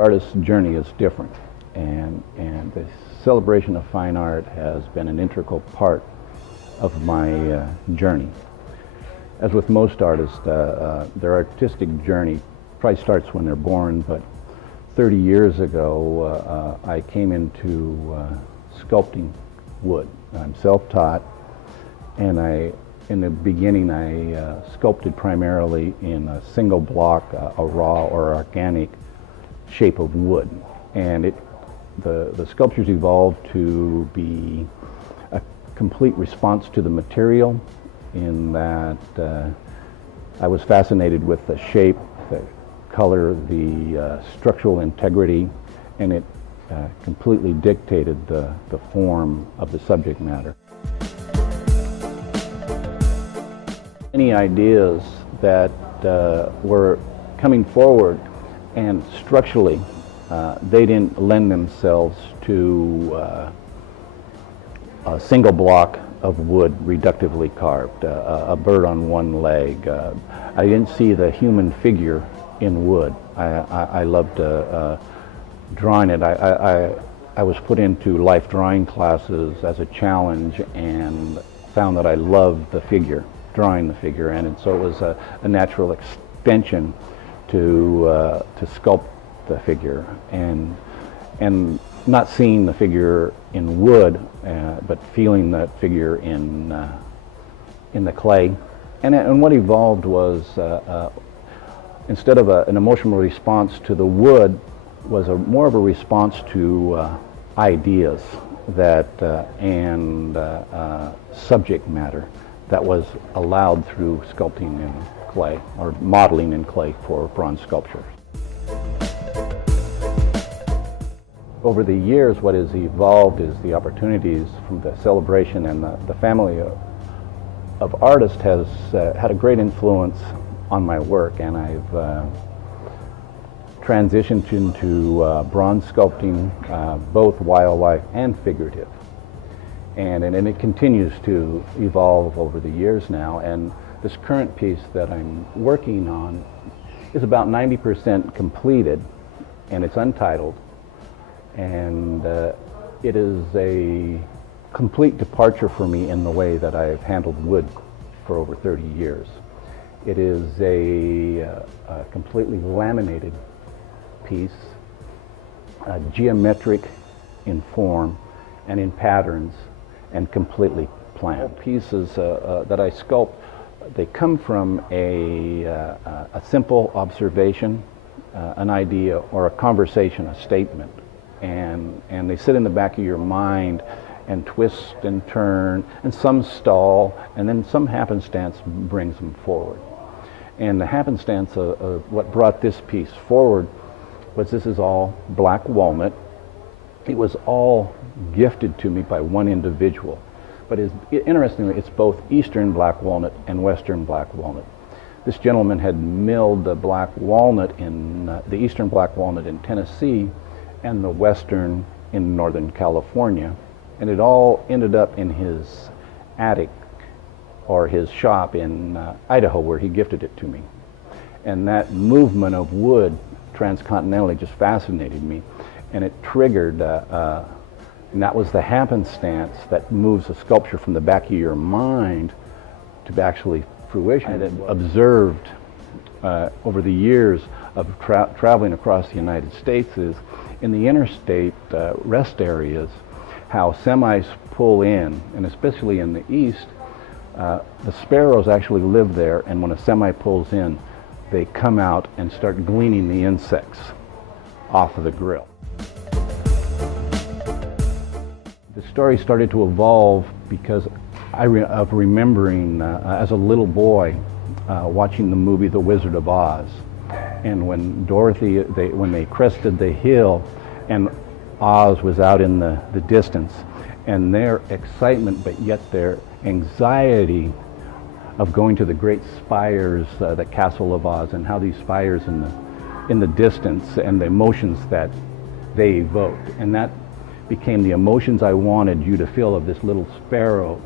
Artist's journey is different, and the celebration of fine art has been an integral part of my journey. As with most artists, their artistic journey probably starts when they're born, but 30 years ago I came into sculpting wood. I'm self-taught, and in the beginning I sculpted primarily in a single block, a raw or organic shape of wood, and the sculptures evolved to be a complete response to the material, in that I was fascinated with the shape, the color, the structural integrity, and it completely dictated the form of the subject matter. Any ideas that were coming forward, and structurally they didn't lend themselves to a single block of wood reductively carved, a bird on one leg. I didn't see the human figure in wood. I loved drawing it. I was put into life drawing classes as a challenge and found that I loved the figure, drawing the figure, and so it was a natural extension to sculpt the figure, and not seeing the figure in wood, but feeling that figure in the clay. And what evolved was, instead of an emotional response to the wood, was more of a response to ideas that and subject matter that was allowed through sculpting in clay, or modeling in clay for bronze sculpture. Over the years, what has evolved is the opportunities from the celebration, and the family of artists has had a great influence on my work, and I've transitioned into bronze sculpting, both wildlife and figurative. And it continues to evolve over the years now, and this current piece that I'm working on is about 90% completed, and it's untitled. And it is a complete departure for me in the way that I've handled wood for over 30 years. It is a completely laminated piece, geometric in form and in patterns, and completely planned. All pieces that I sculpt, they come from a simple observation, an idea, or a conversation, a statement. And they sit in the back of your mind and twist and turn, and some stall, and then some happenstance brings them forward. And the happenstance of what brought this piece forward was, this is all black walnut. It was all gifted to me by one individual. But interestingly, it's both Eastern black walnut and Western black walnut. This gentleman had milled the black walnut in the Eastern black walnut in Tennessee, and the Western in Northern California, and it all ended up in his attic or his shop in Idaho, where he gifted it to me. And that movement of wood transcontinentally just fascinated me, and it triggered, and that was the happenstance that moves a sculpture from the back of your mind to actually fruition. I had observed over the years of traveling across the United States is, in the interstate rest areas, how semis pull in, and especially in the east, the sparrows actually live there, and when a semi pulls in, they come out and start gleaning the insects off of the grill. The story started to evolve because of remembering as a little boy watching the movie The Wizard of Oz. And when Dorothy, when they crested the hill and Oz was out in the distance, and their excitement, but yet their anxiety of going to the great spires, the Castle of Oz, and how these spires in the distance, and the emotions that they evoked. And that became the emotions I wanted you to feel of this little sparrow,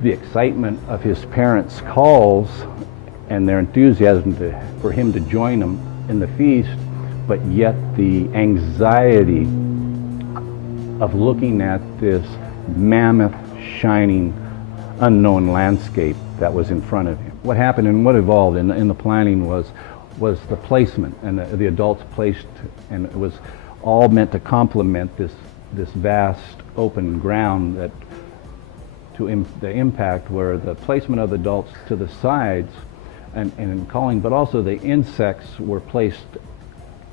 the excitement of his parents' calls and their enthusiasm for him to join them in the feast, but yet the anxiety of looking at this mammoth, shining, unknown landscape that was in front of him. What happened and what evolved in the planning was the placement, and the adults placed, and it was all meant to complement this vast open ground that the impact where the placement of the adults to the sides and calling, but also the insects were placed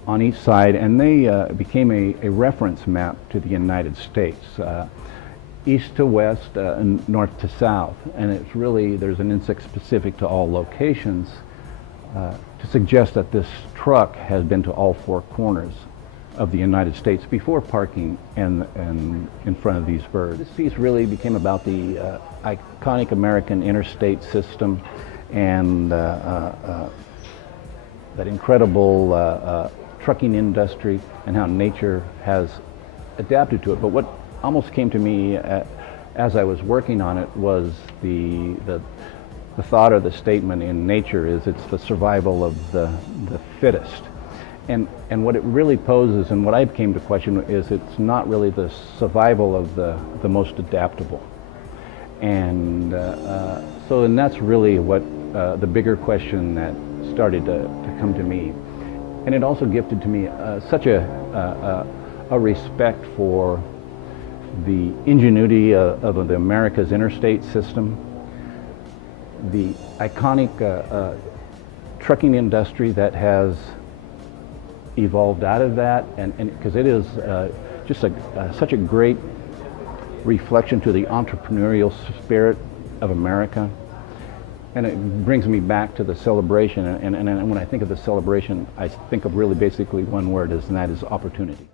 on each side, and they became a reference map to the United States, east to west, and north to south. And it's really, there's an insect specific to all locations to suggest that this truck has been to all four corners of the United States before parking in front of these birds. This piece really became about the iconic American interstate system and that incredible trucking industry and how nature has adapted to it. But what almost came to me as I was working on it was the thought or the statement in nature is it's the survival of the fittest. And what it really poses, and what I came to question, is it's not really the survival of the most adaptable. And and that's really what the bigger question that started to come to me. And it also gifted to me such a respect for the ingenuity of the America's interstate system, the iconic trucking industry that has evolved out of that, and because it is just such a great reflection to the entrepreneurial spirit of America. And it brings me back to the celebration, and when I think of the celebration, I think of really basically one word, and that is opportunity.